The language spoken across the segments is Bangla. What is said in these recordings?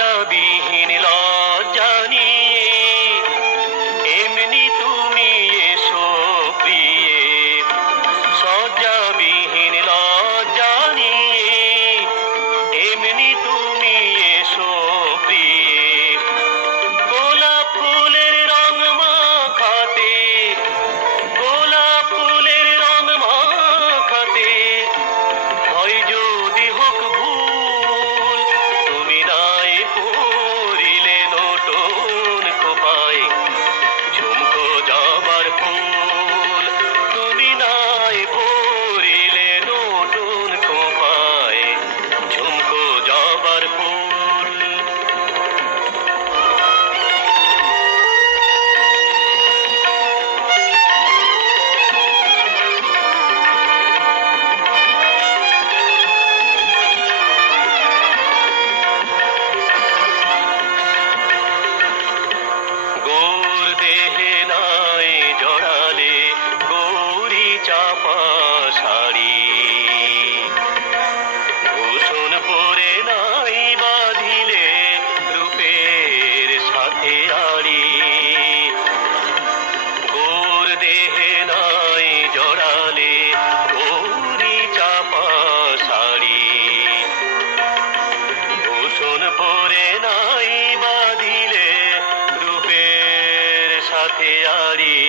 যদি হাতে আড়ি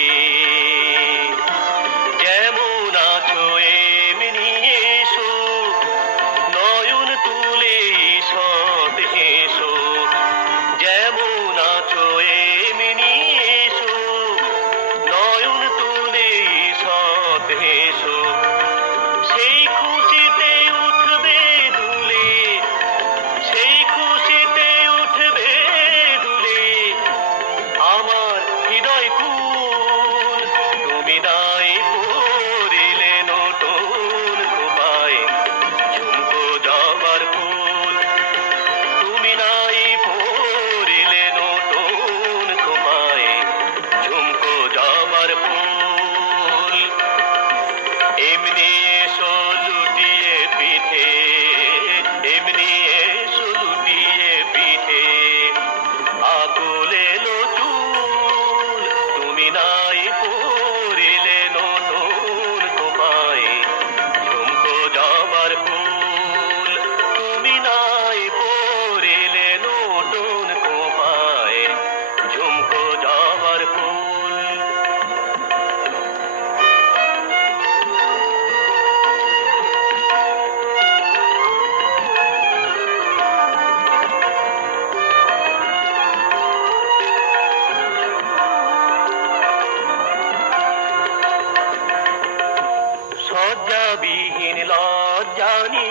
লজ্জাবিহীন, লজ্জানি।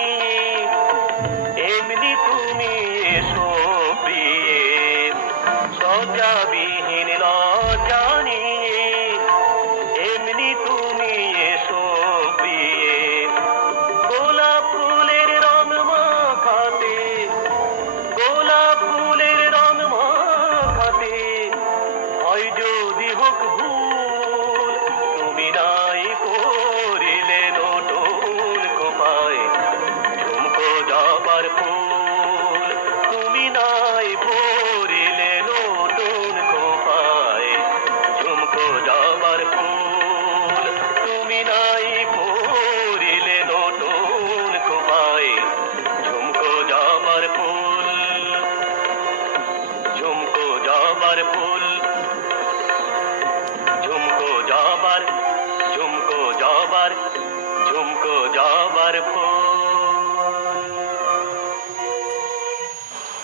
এমনি তুমি এসো প্রিয়ে। সজ্জাবিহীন লজ্জানি। এমনি তুমি এসো প্রিয়ে। গোলা ফুলের রং মাখাতে গোলা ফুলের রং মাখাতে। হয় যদি হোক ভূ সবার